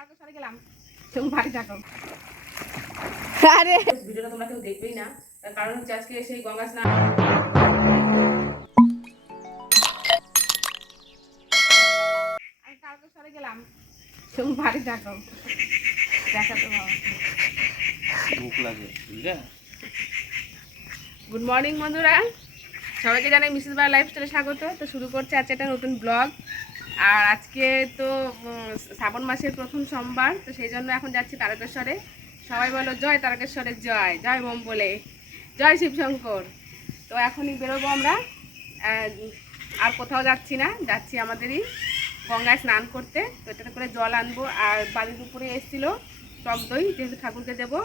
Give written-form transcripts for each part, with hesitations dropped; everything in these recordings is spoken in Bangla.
কালকে সরে গেলাম তুমি বাড়ি থাকো। আরে ভিডিওটা তোমরা কেউ দেখবেই না, তার কারণ হচ্ছে আজকে সেই গঙ্গা স্নান। আমি কালকে সরে গেলাম তুমি বাড়ি থাকো। দেখা তো ভুক লাগে। গুড মর্নিং বন্ধুরা, সবাইকে জানাই মিসেস বার লাইফস্টাইলে স্বাগত। তো শুরু করছে আজকে একটা নতুন ব্লগ। আর আজকে তো শ্রাবণ মাসের প্রথম সোমবার, তো সেই জন্য এখন যাচ্ছি তারকেশ্বরে। সবাই বলো জয় তারকেশ্বরের জয়, জয় বোম বলে, জয় শিবশঙ্কর। তো এখনই বেরোবো আমরা, আর কোথাও যাচ্ছি না, যাচ্ছি আমাদেরই গঙ্গায় স্নান করতে। তো এটাতে করে জল আনবো। আর বাড়ির উপরে এসেছিলো টক দই, যেহেতু ঠাকুরকে দেবো,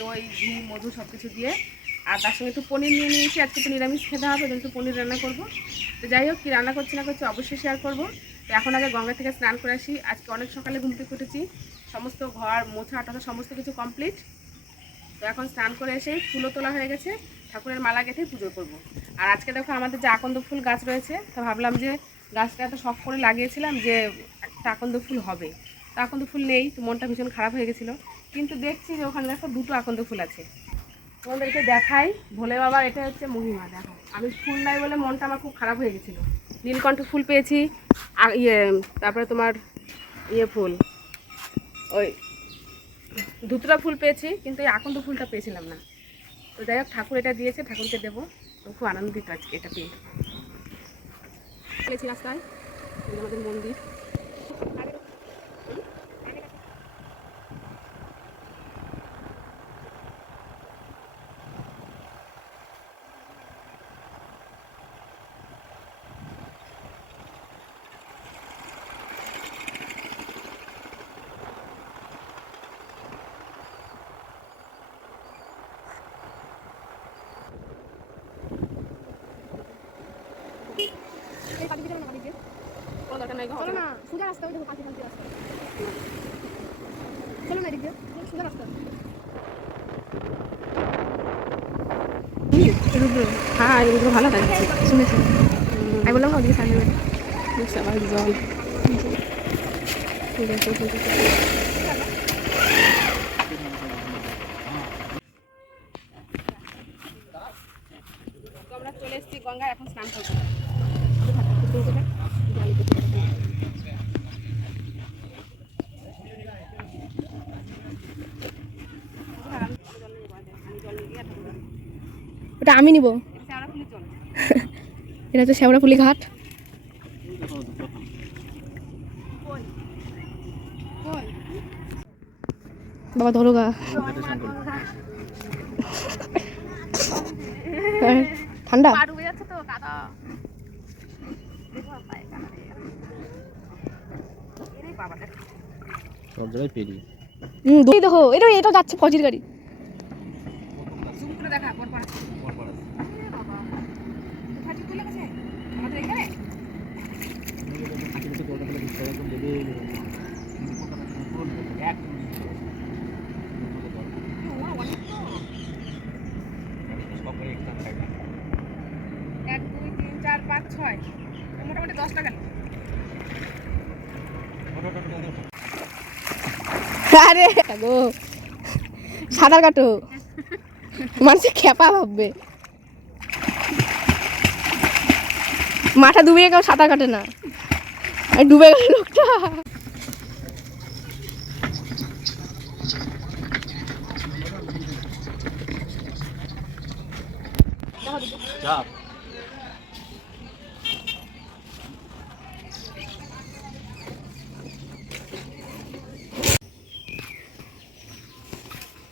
দই ঘি মধু সব কিছু দিয়ে। আর তার সঙ্গে একটু পনির নিয়ে নিয়েছি, আজকে তো নিরামিষ খেতে হবে, একটু পনির রান্না করবো। তো যাই হোক, কী রান্না করছি না করছি অবশ্যই শেয়ার করবো। তো এখন আগে গঙ্গা থেকে স্নান করে আসি। আজকে অনেক সকালে ঘুম থেকে উঠেছি, সমস্ত ঘর মোছা টাছা সমস্ত কিছু কমপ্লিট। তো এখন স্নান করে এসে ফুলও তোলা হয়ে গেছে, ঠাকুরের মালা গেঁথে পুজো করব। আর আজকে দেখো আমাদের যে আকন্দ ফুল গাছ রয়েছে, তো ভাবলাম যে গাছটা এত শখ করে লাগিয়েছিলাম যে একটা আকন্দ ফুল হবে, তো আকন্দ ফুল নেই, তো মনটা ভীষণ খারাপ হয়ে গেছিলো। কিন্তু দেখছি যে ওখানে দেখো দুটো আকন্দ ফুল আছে। তোমাদেরকে দেখাই ভোলে বাবার, এটা হচ্ছে মহিমা। দেখো আমি ফুল নাই বলে মনটা আমার খুব খারাপ হয়ে গেছিলো। নীলকণ্ঠ ফুল পেয়েছি, তারপরে তোমার ফুল, ওই ধুতরা ফুল পেয়েছি, কিন্তু এই আকন্দ ফুলটা পেয়েছিলাম না। তো যাই হোক, ঠাকুর এটা দিয়েছে, ঠাকুরকে দেবো। তো খুব আনন্দিত আজকে এটা পেয়ে। পেয়েছি রাস্তায় আমাদের মন্দির। কোনো দরকার নাই, চলো না সোজা রাস্তা, ওই দেখো পাখি পাখি রাস্তা, চলো না এদিকে সোজা রাস্তা। হ্যাঁ রুদ্র ভালো লাগছে, শুনেছি। আমি বললাম না ওদিকে সামনে আবার জল। ঠিক আছে, আমরা চলে এসেছি গঙ্গায়, এখন স্নান করবো। ওটা আমি নিব। এটা হচ্ছে শ্যাওড়াফুলি ঘাট। বাবা ধরো গা, ঠান্ডা। দেখো এটা যাচ্ছে ফজির গাড়ি। এক দুই তিন চার পাঁচ ছয়, মোটামুটি 10 টাকা। আরে গো সাঁতার কাটো, মানুষে খেপা ভাববে। মাথা ডুবে কেউ সাঁতার কাটে না, ডুবে গেল লোকটা।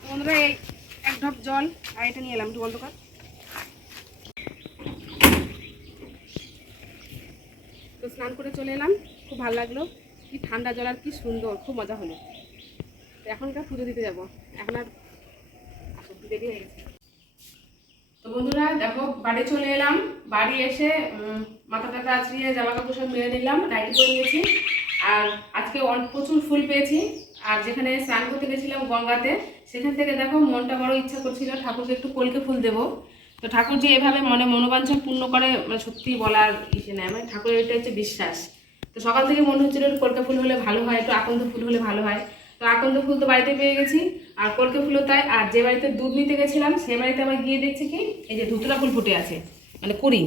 বন্ধুরা এই এক ঢপ জল আর এটা নিয়ে এলাম, একটু বন্ধ কর। তো স্নান করে চলে এলাম, খুব ভালো লাগলো, কি ঠান্ডা জল আর কি সুন্দর, খুব মজা হলো। তো এখনকার পুজো দিতে যাব, এখন আর দেরি হয়ে গেছে। তো বন্ধুরা দেখো বাড়ি চলে এলাম, বাড়ি এসে মাথাটাকে আছড়িয়ে জামা কাপড় সব মেরে নিলাম, নাইটি করে নিয়েছি। আর আজকে প্রচুর ফুল পেয়েছি। আর যেখানে স্নান করতে গেছিলাম গঙ্গাতে, সেখান থেকে দেখো মনটা বড় ইচ্ছা করছিল ঠাকুরকে একটু কলকে ফুল দেবো। তো ঠাকুর যে এভাবে মনোবাঞ্ছা পূর্ণ করে, মানে সত্যি বলার ইসে নেই, মানে ঠাকুরের এটা হচ্ছে বিশ্বাস। তো সকাল থেকে মনে হচ্ছিল একটু কলকে ফুল হলে ভালো হয়, একটু আকন্দ ফুল হলে ভালো হয়। তো আকন্দ ফুল তো বাড়িতে পেয়ে গেছি, আর কলকে ফুলও তাই। আর যে বাড়িতে দুধ নিতে গেছিলাম সে বাড়িতে আবার গিয়ে দেখছি কি এই যে ধুতরা ফুল ফুটে আছে, মানে কুড়ি।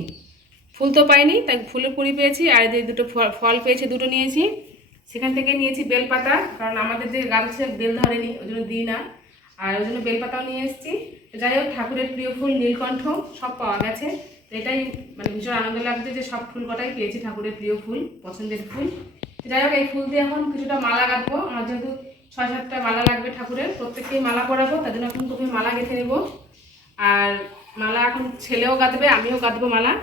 ফুল তো পাইনি, তাই ফুলের কুড়ি পেয়েছি। আর যে দুটো ফল পেয়েছি দুটো নিয়েছি। সেখান থেকে নিয়েছি বেলপাতা, কারণ আমাদের যে গাছে বেল ধরেনি ওই জন্য দিই না, আর ওই জন্য বেলপাতাও নিয়ে এসেছি। তো যাই হোক, ঠাকুরের প্রিয় ফুল নীলকণ্ঠ সব পাওয়া গেছে। তো এটাই মানে ভীষণ আনন্দ লাগছে যে সব ফুল কটাই পেয়েছি, ঠাকুরের প্রিয় ফুল, পছন্দের ফুল। তো যাই হোক, এই ফুল দিয়ে এখন কিছুটা মালা গাঁথবো। আমার যেহেতু 6-7টা মালা লাগবে ঠাকুরের, প্রত্যেককেই মালা পরাবো, তার জন্য এখন প্রথমে মালা গেঁথে নেবো। আর মালা এখন ছেলেও গাঁথবে, আমিও গাঁথবো মালা।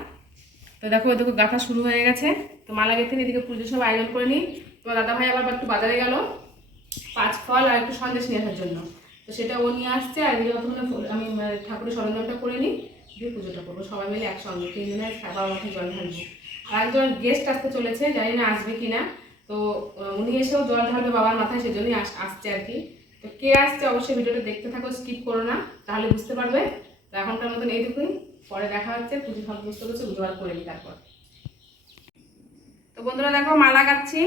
তো দেখো ওইদিকে গাঁথা শুরু হয়ে গেছে। তো মালা গেঁথে নিয়ে এদিকে পুজো সব আয়োজন করে নিই। তোমার দাদাভাই আবার একটু বাজারে গেল 5 ফল আর একটু সন্দেশ নিয়ে আসার জন্য। তো সেটা ও নিয়ে আসছে। আর এদিকে ততক্ষণে আমি ঠাকুরের সরঞ্জামটা করে নিই, দিয়ে পুজোটা করবো সবাই মিলে একসঙ্গে। 3 জনের বাবার মাথায় জল ঢালবো। আর একজন গেস্ট আসতে চলেছে, জানি না আসবে কিনা। তো উনি এসেও জল ঢালবে বাবার মাথায়, সেজন্যই আসছে আর কি। তো কে আসছে অবশ্যই ভিডিওটা দেখতে থাকো, স্কিপ করো না, তাহলে বুঝতে পারবে। তো এখনকার মতন এইটুকুই, পরে দেখা হচ্ছে। পুজো সব বুঝতে করছে, বুঝবার করে নিই তারপর। তো বন্ধুরা দেখো মালা গাঁথছি।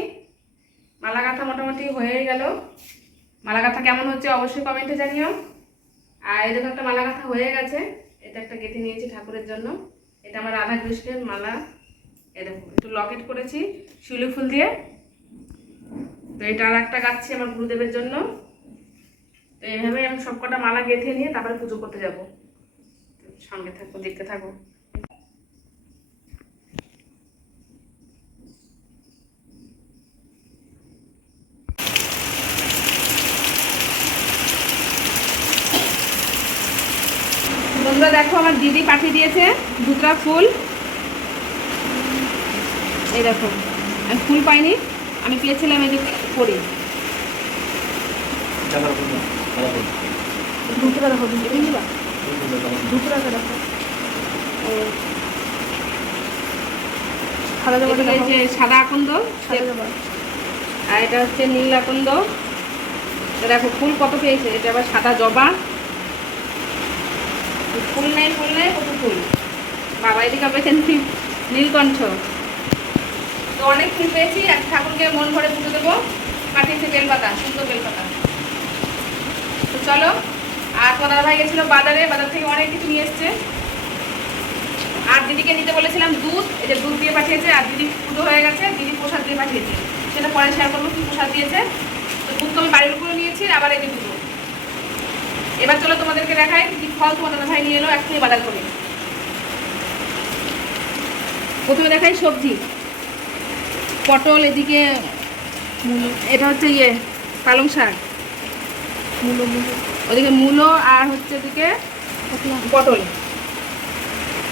মালা গাঁথা মোটামুটি হয়ে গেল। মালা গাঁথা কেমন হচ্ছে অবশ্যই কমেন্টে জানিও। আর এই দেখো একটা মালা গাঁথা হয়ে গেছে, এটা একটা গেঁথে নিয়েছি ঠাকুরের জন্য। এটা আমার রাধা কৃষ্ণের মালা। এই দেখো একটু লকেট করেছি শিউলি ফুল দিয়ে। তো এটা আর একটা গাঁথছি আমার গুরুদেবের জন্য। তো এইভাবে আমি সবকটা মালা গেঁথে নিয়ে তারপরে পুজো করতে যাব। সঙ্গে থাকো, দেখতে থাকো। বন্ধুরা দেখো, আমার দিদি পাঠিয়ে দিয়েছে ধুতরা ফুল। এই দেখো, আমি ফুল পাইনি, আমি পেয়েছিলাম এই যে করি। ধুতরা দেখো, ধুতরা দেখো। এই যে সাদা আকন্দ, আর এটা হচ্ছে নীল আকন্দ। দেখো ফুল কত পেয়েছে। এটা আবার সাদা জবা। ফুল নেই কত ফুল। বাবা এদিকে পেয়েছেন নীলকণ্ঠ। তো অনেক ফুল পেয়েছি, আর ঠাকুরকে মন ভরে পুজো দেবো। পাঠিয়েছে বেলপাতা, সুন্দর বেলপাতা। তো চলো। আর তোমার দাদাভাই গেছিলো বাজারে, বাজার থেকে অনেক কিছু নিয়ে এসছে। আর দিদিকে নিতে বলেছিলাম দুধ, এই যে দুধ দিয়ে পাঠিয়েছে। আর দিদি পুজো হয়ে গেছে, দিদি প্রসাদ দিয়ে পাঠিয়েছে, সেটা পরে শেয়ার করবো কি প্রসাদ দিয়েছে। তো দুধ তো আমি বাড়ির উপরে নিয়েছি, আবার এই যে দুধ। এবার চলো তোমাদেরকে দেখাই কি ফল তোমার দাদাভাই নিয়ে এলো এখনই বাজার করে। প্রথমে দেখাই সবজি, পটল, এদিকে এটা হচ্ছে ইয়ে পালং শাক, ওদিকে মূলো, আর হচ্ছে ওদিকে পটল।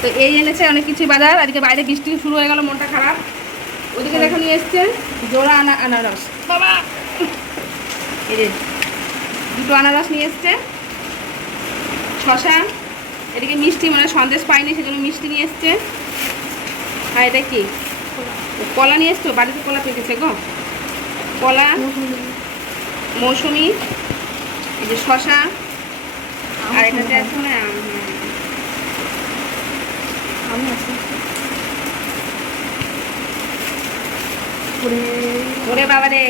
তো এই এনেছে অনেক কিছু বাজার। আজকে বাইরে বৃষ্টি শুরু হয়ে গেল, মনটা খারাপ। ওদিকে দেখো নিয়ে এসছে জোড়া আনারস। বাবা এই যে দুটো আনারস নিয়ে এসছে, শশা, এদিকে মিষ্টি, মানে সন্দেশ পাইনি সেজন্য মিষ্টি নিয়ে এসছে। আর এটা কি কলা নিয়ে এসছো, বাড়িতে কলা পেকেছে গো। কলা, মৌসুমি, এই যে শশা, আর এটাতে আছে না ওরে বাবা রে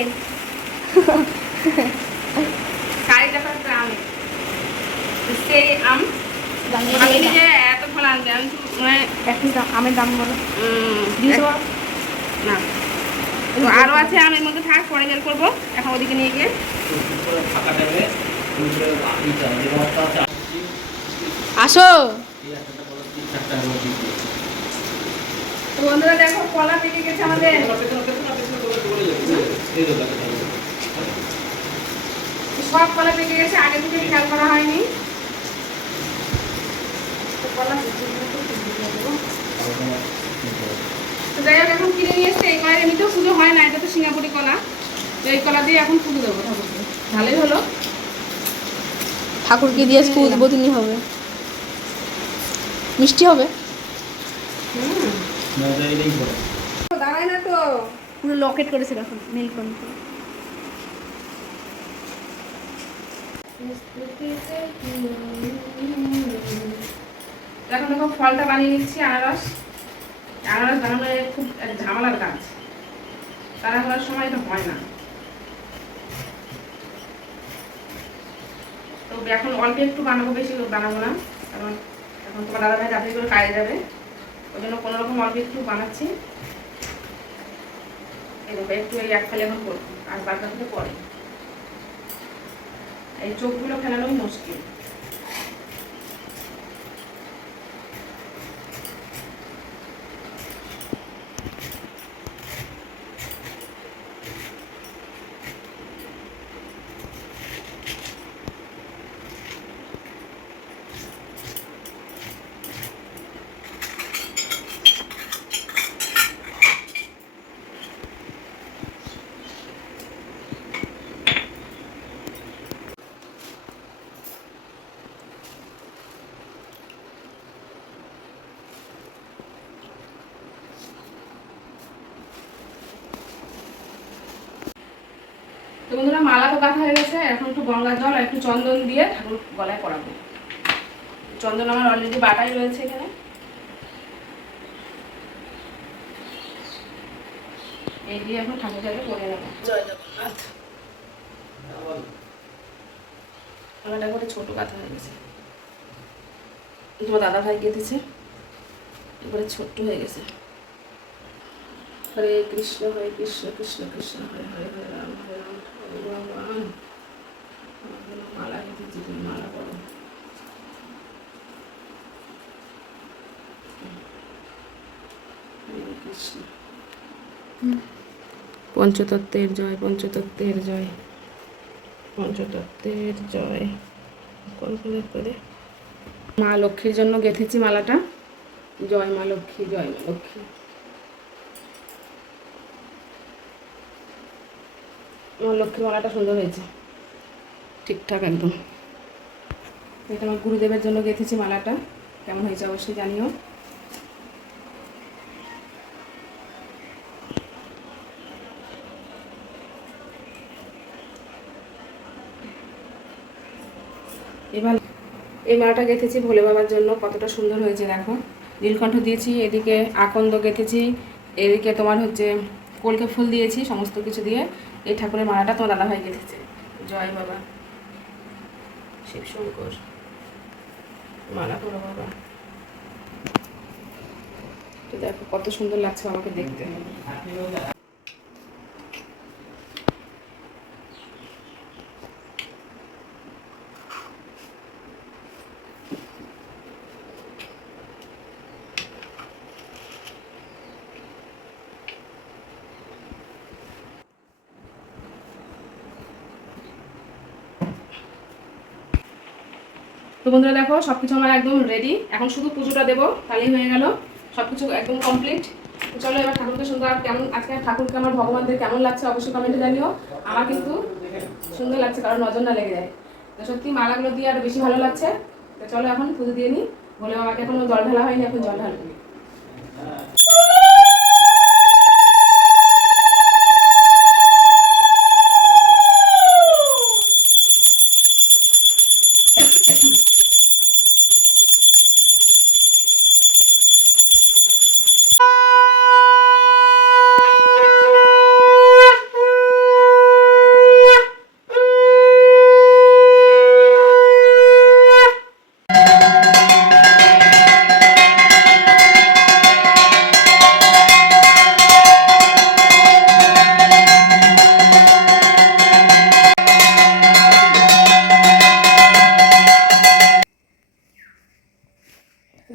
কারি টাকা আম, সেই আম। আমি নিজে এত ফল আনবে, আমি মানে এখন আমের দাম বলো না। তো আরও আছে আমের মধ্যে, থাক পরে বের করবো। এখন ওদিকে নিয়ে গিয়ে আসো। বন্ধুরা দেখো কলা পেকে গেছে আমাদের। সব কলা পেকে গেছে, আগে থেকে খেয়াল করা হয়নি। তো যাই হোক, এখন কিনে নিয়ে এসছে। এই কলা এমনিতেও পুজো হয় না, এটা তো সিঙ্গাপুরি কলা। তো এই কলা দিয়ে এখন পুজো দেবো ঠাকুরকে। ভালোই হলো, ঠাকুরকে দিয়ে আজকে উদ্বোধনী হবে, মিষ্টি হবে। দাঁড়ায় না তো, পুরো লকেট করেছে এখন নীলকণ্ঠ। এখন দেখো ফলটা বানিয়ে নিচ্ছি। আনারস বানানো খুব ঝামেলার কাজ, তারা করার সময় তো হয় না। তো এখন অল্প একটু বানাবো, বেশি বানাবো না, কারণ এখন তোমার দাদাভাই তাড়াতাড়ি করে কাজে যাবে, ওই জন্য কোনোরকম অল্প একটু বানাচ্ছি। এরকম একটু এই এক ফালি এখন করবো, আর বাকিটা পরে। এই চোখগুলো ফেলানোই মুশকিল। তো বন্ধুরা, মালা তো গাঁথা হয়ে গেছে, এখন একটু গঙ্গা জল আর একটু চন্দন দিয়ে ঠাকুর গলায় পরাবো। চন্দন আমার অলরেডি বাটাই রয়েছে এখানে। এই দিয়ে এখন ঠাকুরটাকে পরে নেবো। জয় জগন্নাথ। মালাটা করে ছোট গাঁথা হয়ে গেছে, তোমার দাদা ভাই গেঁথেছে, এবারে ছোট্ট হয়ে গেছে। হরে কৃষ্ণ কৃষ্ণ কৃষ্ণ হরে হরে, হরে রাম হরে ভগবান। মালা গেঁথেছি, তুমি মালা করো। হরে কৃষ্ণ। পঞ্চতত্ত্বের জয়, পঞ্চতত্ত্বের জয়, পঞ্চতত্ত্বের জয়। করে মা লক্ষ্মীর জন্য গেঁথেছি মালাটা। জয় মা লক্ষ্মী, জয় মা লক্ষ্মী। আমার লক্ষ্মীর মালাটা সুন্দর হয়েছে, ঠিকঠাক একদম। এটা আমার গুরুদেবের জন্য গেঁথেছি মালাটা, কেমন হয়েছে অবশ্যই জানিও। এবার এই মালাটা গেঁথেছি ভোলে বাবার জন্য, কতটা সুন্দর হয়েছে দেখো। নীলকণ্ঠ দিয়েছি, এদিকে আকন্দ গেঁথেছি, এদিকে তোমার হচ্ছে কলকে ফুল দিয়েছি, সমস্ত কিছু দিয়ে এই ঠাকুরের মালাটা তোমার দাদাভাই গেঁথেছে। জয় বাবা শিবশঙ্কর। মালা করো বাবা। তো দেখো কত সুন্দর লাগছে আমাকে দেখতে। তো বন্ধুরা দেখো, সবকিছু আমার একদম রেডি, এখন শুধু পুজোটা দেবো, তাহলেই হয়ে গেল, সবকিছু একদম কমপ্লিট। চলো এবার ঠাকুরকে সুন্দর, আর কেমন আজকে ঠাকুরকে আমার ভগবানদের কেমন লাগছে অবশ্যই কমেন্টে জানিও। আমার কিন্তু সুন্দর লাগছে, কারণ নজর না লেগে যায়। তো সত্যি মালাগুলো দিয়ে আরো বেশি ভালো লাগছে। তো চলো এখন পুজো দিয়ে নিই। বলে বাবাকে এখনো জল ঢালা হয়নি, এখন জল ঢালবো।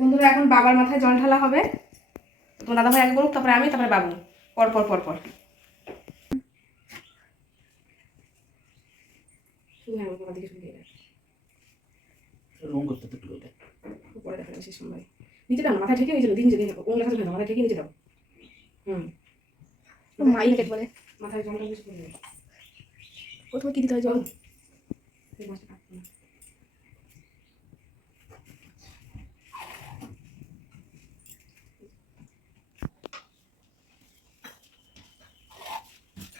বন্ধুরা এখন বাবার মাথায় জল ঢালা হবে। তোমার দাদা ভাই আগে বলুক, তারপরে আমি, তারপরে বাবু, পর পর পর পর। উপরে দেখা যাচ্ছে সময় নিচে দাও না, মাথায় ঠেকে নিচে, নিচে দিয়ে কোন লেখা চলে, মাথায় ঠেকে নিচে দাও। মাই কেটে বলে মাথায় জলটা বেশি করে দেবে। প্রথমে কি দিতে হয় জল? এই মাছটা কাটবো না।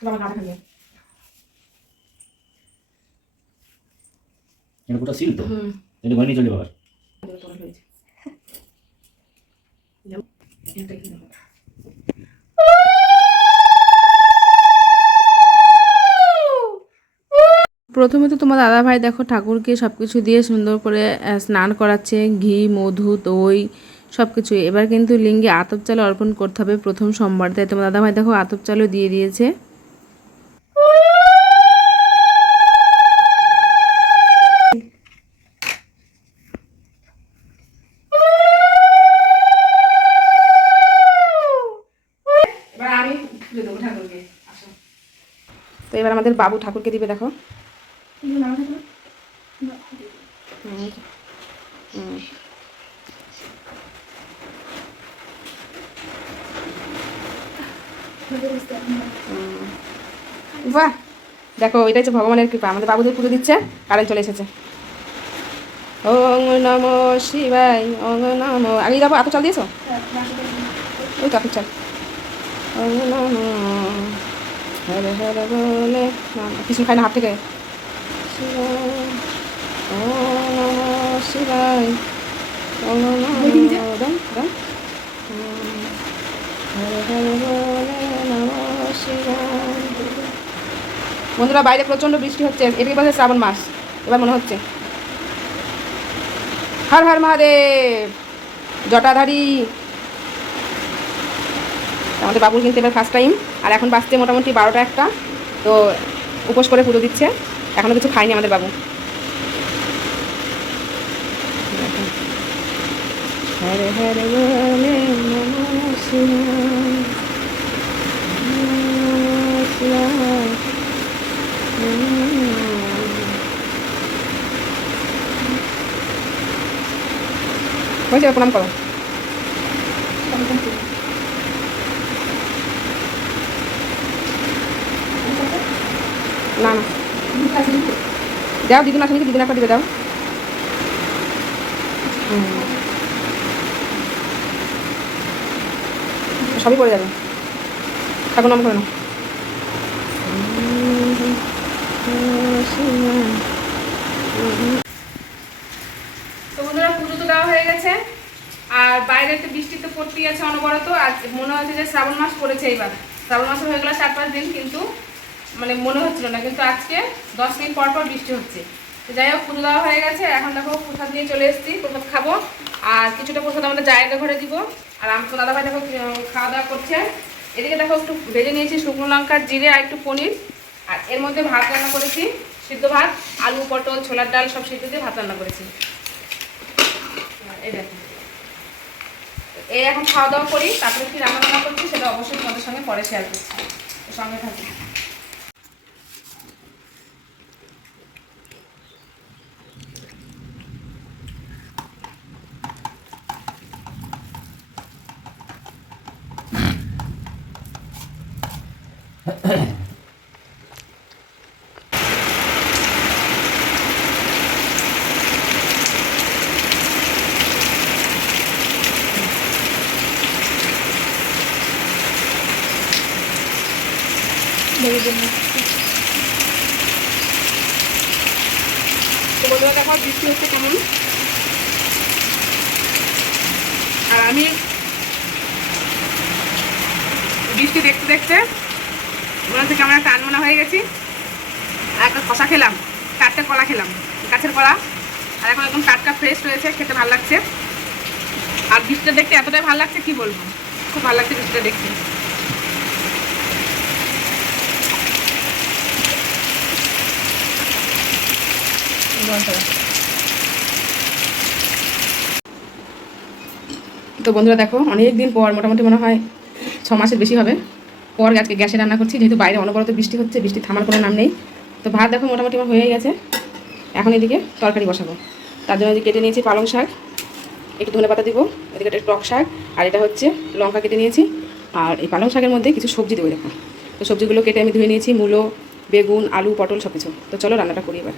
বাবা গাড়া খাবে। এটা পুরো সিল তো, এটা ঘরে নিয়ে চলে বাবার। তোলা হয়েছে। যাও, এটা কি দাও? প্রথমে তো তোমার দাদাভাই দেখো ঠাকুরকে সব কিছু দিয়ে সুন্দর করে স্নান করাচ্ছে, ঘি, মধু, দই সব কিছু। এবার কিন্তু লিঙ্গে আতপ চাল অর্পণ করতে হবে প্রথম সোমবার, তাই তোমার দাদাভাই দেখো আতপ চালও দিয়ে দিয়েছে। এবার আমি পুজো দেবো ঠাকুরকে। আসো, তো এবার আমাদের বাবু ঠাকুরকে দিবে দেখো। বাহ, দেখো এটা হচ্ছে ভগবানের কৃপা, আমাদের বাবুদের পুজো দিচ্ছে, কারেন্ট চলে এসেছে। ওং নমো শিবায়, ওং নমো, আগে যাবো, এত চাল দিয়েছো? ওই তো এত চাল। ওং নমো হরে হরে বলে, কিছু খাই না হাত থেকে। শিবায়, ওং নমো শিবায়, ওং নমো, দাম দাম, হরে হরে বলে নমো শিবায়। বন্ধুরা, বাইরে প্রচণ্ড বৃষ্টি হচ্ছে, এটাকে বলে শ্রাবণ মাস এবার মনে হচ্ছে। হর হর মহাদেব জটাধারী। আমাদের বাবুর কিন্তু এবার ফার্স্ট টাইম, আর এখন বাঁচতে মোটামুটি 12টা 1টা, তো উপোস করে পুজো দিচ্ছে, এখনও কিছু খায়নি আমাদের বাবু। হরে হরে বলে নমঃ শিবায়, নমঃ শিবায়। হয়েছে, প্রণাম করো। না না দাও, দিদুন আসেনি, দিদুন একটা দিবে, দাও। সবই পড়ে যাবে, ঠাকুর নাম করে না। তো বন্ধুরা, পুজো তো দেওয়া হয়ে গেছে, আর বাইরে তো বৃষ্টি তো পড়তেই আছে অনবরত। আর মনে হচ্ছে যে শ্রাবণ মাস পড়েছে, এইবার শ্রাবণ মাসে হয়ে গেল 4-5 দিন, কিন্তু মানে মনে হচ্ছিল না, কিন্তু আজকে 10 মিনিট পর পর বৃষ্টি হচ্ছে। তো যাই হোক, পুজো দেওয়া হয়ে গেছে, এখন দেখো প্রসাদ নিয়ে চলে এসেছি, প্রসাদ খাবো, আর কিছুটা প্রসাদ আমাদের জায়গা ঘরে দিব। আর আমি তো দাদাভাই দেখো খাওয়া দাওয়া করছে। এদিকে দেখো একটু ভেজে নিয়েছি শুকনো লঙ্কার জিরে আর একটু পনির, আর এর মধ্যে ভাত রান্না করেছি, সিদ্ধ ভাত, আলু পটল ছোলার ডাল সব সিদ্ধ দিয়ে ভাত রান্না করেছি। এই দেখো, এই এখন খাওয়া দাওয়া করি, তারপরে কি রান্না বান্না করছি সেটা অবশ্যই তোমাদের সঙ্গে পরে শেয়ার করছি, সঙ্গে থাকি। তো বন্ধুরা দেখো বৃষ্টি হচ্ছে কেমন, আর আমি বৃষ্টি দেখতে দেখতে মনে হচ্ছে কেমন একটা আনমনা হয়ে গেছি। আর একটা কষা খেলাম, 4টে কলা খেলাম, গাছের কলা, আর এখন একদম টাটকা ফ্রেশ রয়েছে, খেতে ভালো লাগছে। আর বৃষ্টিটা দেখতে এতটাই ভালো লাগছে কি বলবো, খুব ভালো লাগছে বৃষ্টিটা দেখতে। তো বন্ধুরা দেখো, অনেক দিন পর, মোটামুটি মনে হয় 6 মাসের বেশি হবে পর আজকে গ্যাসে রান্না করছি, যেহেতু বাইরে অনবরত বৃষ্টি হচ্ছে, বৃষ্টি থামার কোনো নাম নেই। তো ভাত দেখো মোটামুটি আমার হয়ে গেছে, এখন এদিকে তরকারি বসাবো। তার জন্য কেটে নিয়েছি পালং শাক, একটু ধনে পাতা দিব, এদিকে একটা টক শাক, আর এটা হচ্ছে লঙ্কা কেটে নিয়েছি। আর এই পালং শাকের মধ্যে কিছু সবজি দেবো দেখো, তো সবজিগুলো কেটে আমি ধুয়ে নিয়েছি, মূলো, বেগুন, আলু, পটল সব কিছু। তো চলো রান্নাটা করি এবার।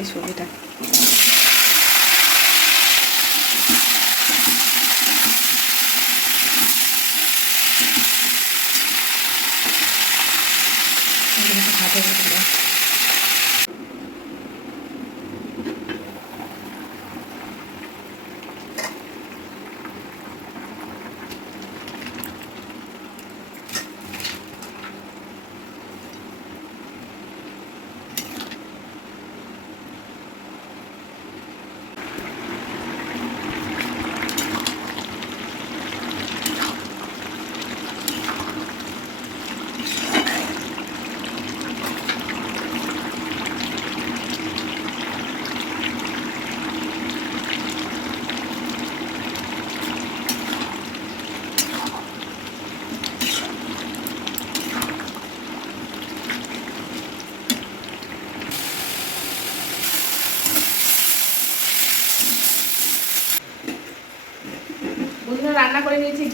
এই সবজিটা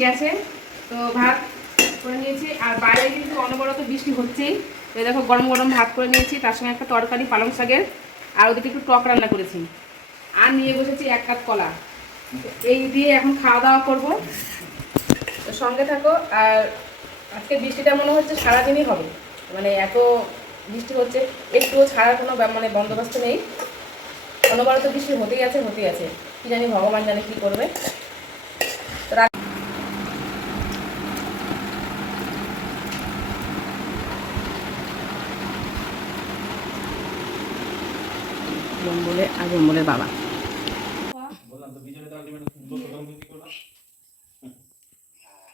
গ্যাসে, তো ভাত করে নিয়েছি। আর বাইরে কিন্তু অনবরত বৃষ্টি হচ্ছেই। তো দেখো গরম গরম ভাত করে নিয়েছি, তার সঙ্গে একটা তরকারি পালং শাকের, আর ওদিকে একটু টক রান্না করেছি, আর নিয়ে বসেছি 1 কাপ কলা। এই দিয়ে এখন খাওয়া দাওয়া করবো। তো সঙ্গে থাকো। আর আজকে বৃষ্টিটা মনে হচ্ছে সারাদিনই হবে, মানে এত বৃষ্টি হচ্ছে, একটুও ছাড়ার কোনো মানে বন্দোবস্ত নেই। অনবরত বৃষ্টি হতেই আছে কি জানি ভগবান জানে কি করবে। বলে আর বলে বাবা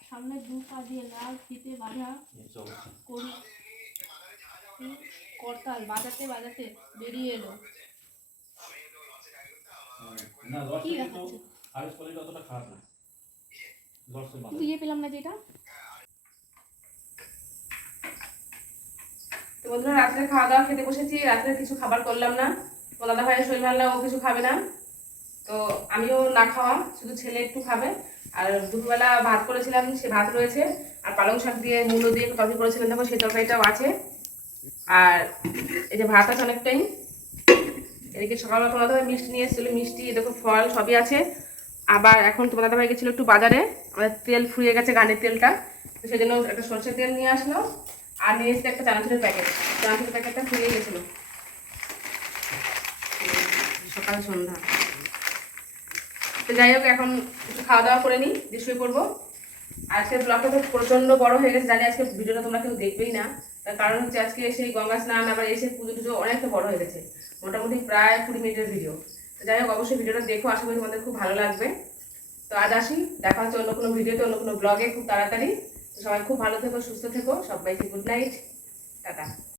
সামনে 2 পা দিয়ে লাল ফিতে বাঁধা করতাল বাজাতে বাজাতে বেরিয়ে এলো। কি দেখাচ্ছে? ইয়ে পেলাম না যেটা। তো বন্ধুরা রাত্রে খাওয়া দাওয়া খেতে বসেছি। রাত্রে কিছু খাবার করলাম না, তো দাদা ভাইয়ের শরীর ভালো না, ও কিছু খাবে না, তো আমিও না খাওয়া, শুধু ছেলে একটু খাবে। আর দুপুরবেলা ভাত করেছিলাম, সে ভাত রয়েছে, আর পালং শাক দিয়ে মূলো দিয়ে একটু তরকারি করেছিলাম, দেখো সেই তরকারিটাও আছে। আর এই যে ভাত আছে অনেকটাই। এদিকে সকালবেলা তোমার দাদা মিষ্টি নিয়ে এসেছিলো, মিষ্টি দেখো ফল সবই আছে। আবার এখন তোমার দাদা ভাই গেছিলো একটু বাজারে, আমাদের তেল ফুরিয়ে গেছে, গানের তেলটা, তো সেই জন্য একটা সরষের তেল নিয়ে আসলো। আর নিয়ে এসেছে একটা চানাচুরের প্যাকেট, চানাচুরের প্যাকেটটা ফুরিয়ে গেছিলো সকাল সন্ধ্যা। তো যাই হোক, এখন একটু খাওয়া দাওয়া করে নিই, দিয়ে শুয়ে পড়বো। আজকের ব্লগটা তো প্রচণ্ড বড় হয়ে গেছে, জানি আজকে ভিডিওটা তোমরা কেউ দেখবেই না। তার কারণ হচ্ছে আজকে সেই গঙ্গা স্নান, আবার এসে পুজো টুজো অনেকটা বড় হয়ে গেছে, মোটামুটি প্রায় 20 মিনিটের ভিডিও। তো যাই হোক, অবশ্যই ভিডিওটা দেখো, আশা করি তোমাদের খুব ভালো লাগবে। তো আজ আসি, দেখা হচ্ছে অন্য কোনো ভিডিওতে, অন্য কোনো ব্লগে খুব তাড়াতাড়ি। তো সবাই খুব ভালো থেকো, সুস্থ থেকো, সবাইকে গুড নাইট, টাটা।